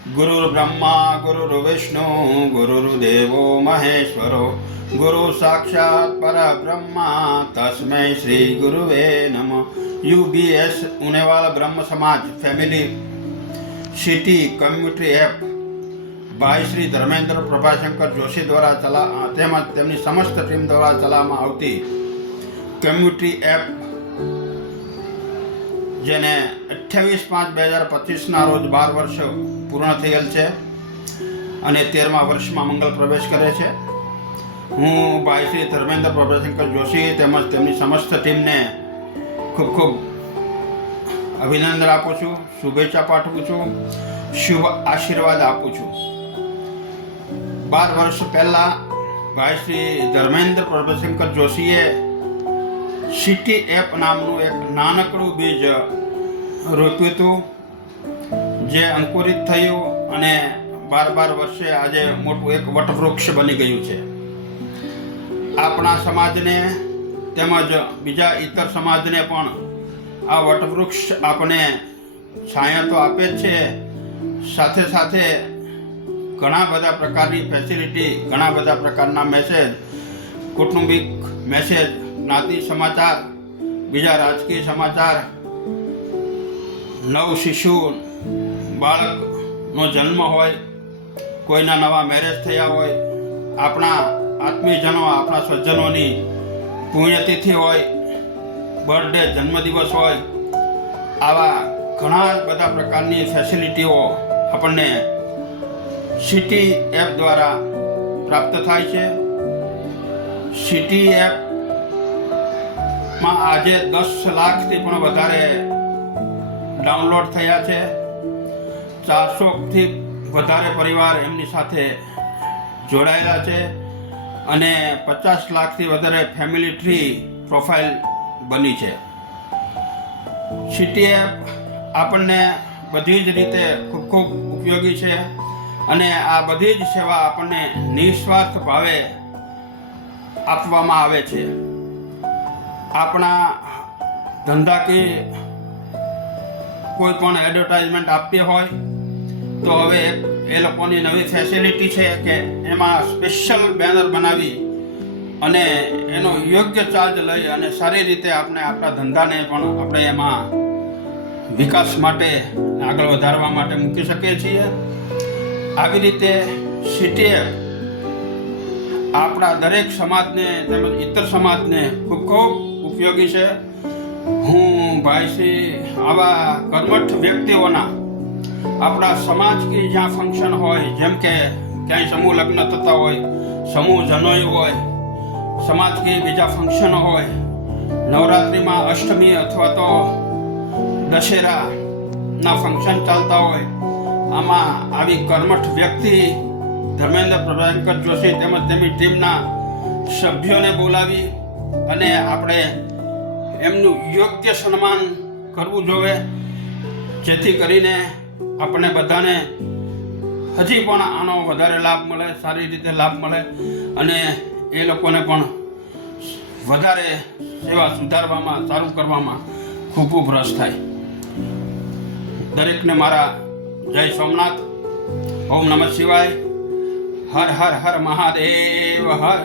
गुरुर्ब्रह्मा गुरुर्विष्णु गुरुर्देवो महेश्वरो गुरु साक्षात् परब्रह्मा तस्मै श्री गुरुवे नमः। यूबीएस उनेवाला ब्रह्म समाज फैमिली सिटी कम्युनिटी एप भाई श्री धर्मेंद्र प्रभाशंकर जोशी द्वारा चला તેમજ તેમની સમસ્ત ટીમ દ્વારા ચલાવવામાં આવતી કમ્યુનિટી એપ જેને 28/5/2025 રોજ 12 વર્ષ પૂર્ણ થયેલ છે અને 13મા વર્ષમાં મંગલ પ્રવેશ કરે છે। હું ભાઈ શ્રી ધર્મેન્દ્ર પ્રભાશંકર જોશી તેમજ તેમની સમસ્ત ટીમને ખૂબ ખૂબ અભિનંદન આપું છું, શુભેચ્છા પાઠવું છું, શુભ આશીર્વાદ આપું છું। 12 વર્ષ પહેલાં ભાઈ શ્રી ધર્મેન્દ્ર પ્રભાશંકર જોશીએ સિટી એપ નામનું એક નાનકડું બીજ રોપ્યું હતું, જે અંકુરિત થયું અને 12 વર્ષે આજે મોટું એક વટવૃક્ષ બની ગયું છે। આપણા સમાજને તેમજ બીજા ઇતર સમાજને પણ આ વટવૃક્ષ આપણે છાયા તો આપે જ છે, સાથે સાથે ઘણા બધા પ્રકારની ફેસિલિટી, ઘણા બધા પ્રકારના મેસેજ, કૌટુંબિક મેસેજ, જ્ઞાતિ સમાચાર, બીજા રાજકીય સમાચાર, નવ શિશુ બાળકનો જન્મ હોય, કોઈના નવા મેરેજ થયા હોય, આપણા આત્મીયજનો, આપણા સ્વજનોની પુણ્યતિથિ હોય, બર્થડે, જન્મદિવસ હોય, આવા ઘણા બધા પ્રકારની ફેસિલિટીઓ આપણને સિટી એપ દ્વારા પ્રાપ્ત થાય છે। સિટી એપમાં આજે 10 લાખથી પણ વધારે ડાઉનલોડ થયા છે। 400થી વધારે પરિવાર એમની સાથે જોડાયેલા છે અને 50 લાખથી વધારે ફેમિલી ટ્રી પ્રોફાઇલ બની છે। સિટી એપ આપણને બધી જ રીતે ખૂબ ખૂબ ઉપયોગી છે અને આ બધી જ સેવા આપણને નિસ્વાર્થ ભાવે આપવામાં આવે છે। આપણા ધંધાકીય કોઈ પણ એડવર્ટાઇઝમેન્ટ આપતી હોય તો હવે એ લોકોની નવી ફેસિલિટી છે કે એમાં સ્પેશિયલ બેનર બનાવી અને એનો યોગ્ય ચાર્જ લઈ અને સારી રીતે આપણે આપણા ધંધાને પણ આપણે એમાં વિકાસ માટે, આગળ વધારવા માટે મૂકી શકીએ છીએ। આવી રીતે સિટી એપ આપણા દરેક સમાજને તેમજ ઇતર સમાજને ખૂબ ખૂબ ઉપયોગી છે। હું ભાઈશ્રી આવા કર્મઠ વ્યક્તિઓના આપણા સમાજ કે જ્યાં ફંક્શન હોય, જેમ કે ક્યાંય સમૂહ લગ્ન થતા હોય, સમૂહ જનોઈ હોય, સમાજ કે બીજા ફંક્શનો હોય, નવરાત્રિમાં અષ્ટમી અથવા તો દશેરાના ફંક્શન ચાલતા હોય, આમાં આવી કર્મઠ વ્યક્તિ ધર્મેન્દ્ર પ્રભાશંકર જોશી તેમજ તેમની ટીમના સભ્યોને બોલાવી અને આપણે એમનું યોગ્ય સન્માન કરવું જોઈએ, જેથી કરીને આપણે બધાને હજી પણ આનો વધારે લાભ મળે, સારી રીતે લાભ મળે અને એ લોકોને પણ વધારે સેવા સુધારવામાં, સારું કરવામાં ખૂબ ખૂબ રસ થાય। દરેકને મારા જય સોમનાથ, ઓમ નમઃ શિવાય, હર હર હર મહાદેવ હર।